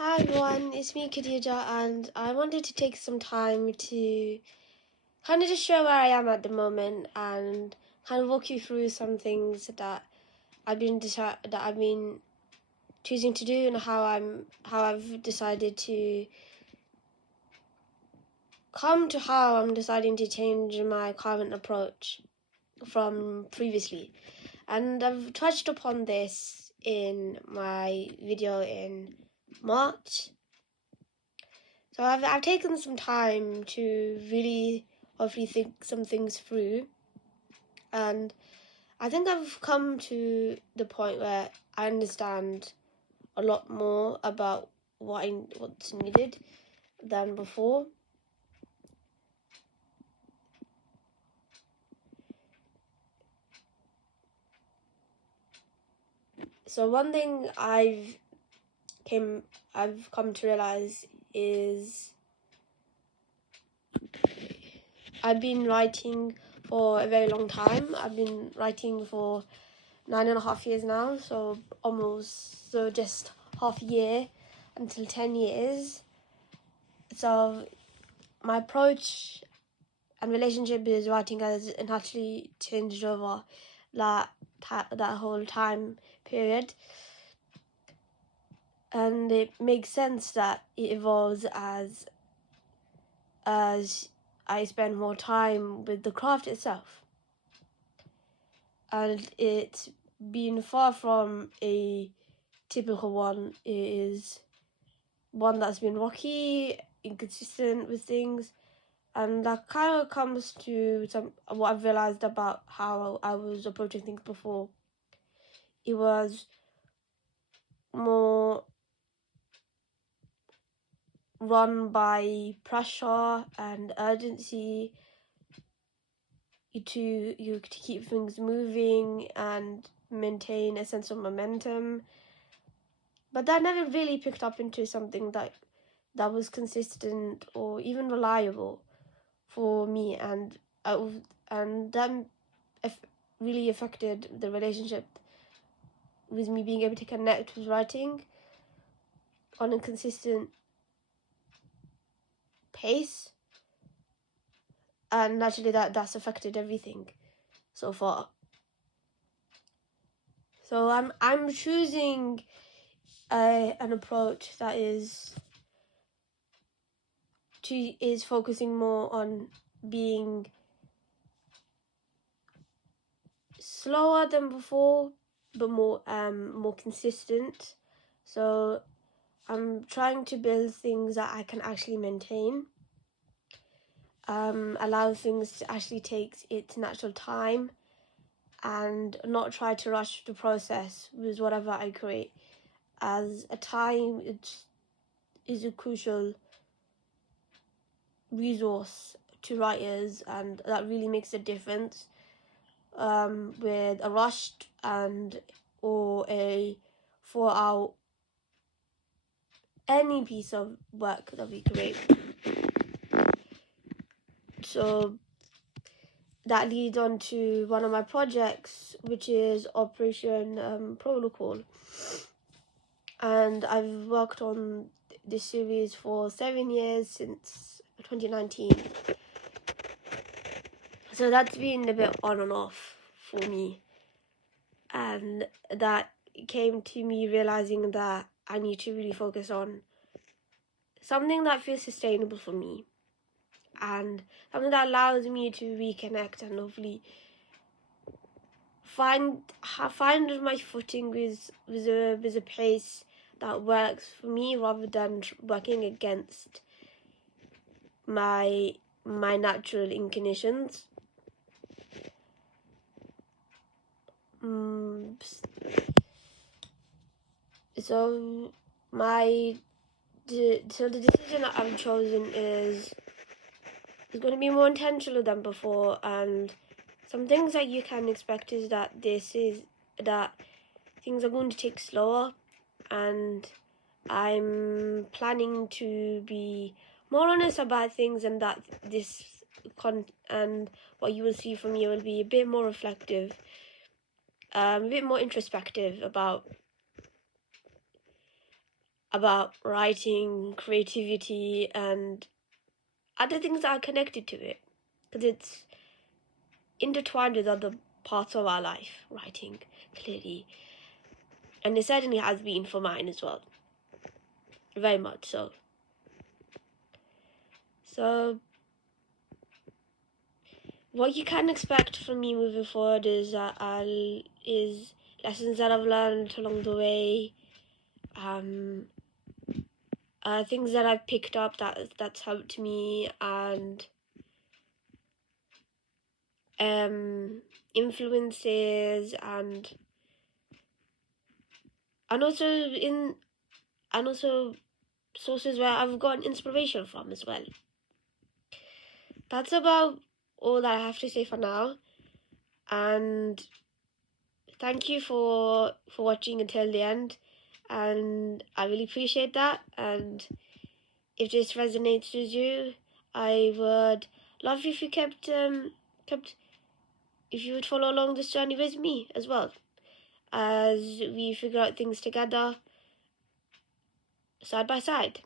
Hi everyone, it's me Khadija, and I wanted to take some time to kind of just show where I am at the moment and kind of walk you through some things that I've been choosing to do and how I've decided to come to how I'm deciding to change my current approach from previously. And I've touched upon this in my video in March. So I've taken some time to really hopefully think some things through, and I think I've come to the point where I understand a lot more about what's needed than before. So one thing I've come to realize is I've been writing for a very long time. I've been writing for 9.5 years now, so just half a year until 10 years. So my approach and relationship with writing has naturally changed over that whole time period, and it makes sense that it evolves as I spend more time with the craft itself. And it's been far from a typical one. It is one that's been rocky, inconsistent with things, and that kind of comes to what I've realized about how I was approaching things before. It was more run by pressure and urgency to keep things moving and maintain a sense of momentum. But that never really picked up into something that was consistent or even reliable for me, and that really affected the relationship with me being able to connect with writing on a consistent pace, and naturally that's affected everything so far. So I'm choosing an approach that is focusing more on being slower than before, but more consistent. So I'm trying to build things that I can actually maintain. Allow things to actually take its natural time, and not try to rush the process with whatever I create, as a time is a crucial resource to writers, and that really makes a difference. With a rushed or a 4 hour any piece of work that we create. So that leads on to one of my projects, which is Operation Protocol, and I've worked on this series for 7 years, since 2019. So that's been a bit on and off for me, and that came to me realizing that I need to really focus on something that feels sustainable for me, and something that allows me to reconnect and hopefully find my footing with a pace that works for me, rather than working against my natural inclinations. So the decision that I've chosen is going to be more intentional than before, and some things that you can expect is that things are going to take slower, and I'm planning to be more honest about things, and that and what you will see from me will be a bit more reflective, a bit more introspective about about writing, creativity, and other things that are connected to it, because it's intertwined with other parts of our life, writing, clearly. And it certainly has been for mine as well. Very much so. So, what you can expect from me moving forward is is lessons that I've learned along the way, things that I've picked up that's helped me, and influences, and also sources where I've gotten inspiration from as well. That's about all that I have to say for now, and thank you for watching until the end, and I really appreciate that. And if this resonates with you, I would love if you kept if you would follow along this journey with me as well, as we figure out things together, side by side.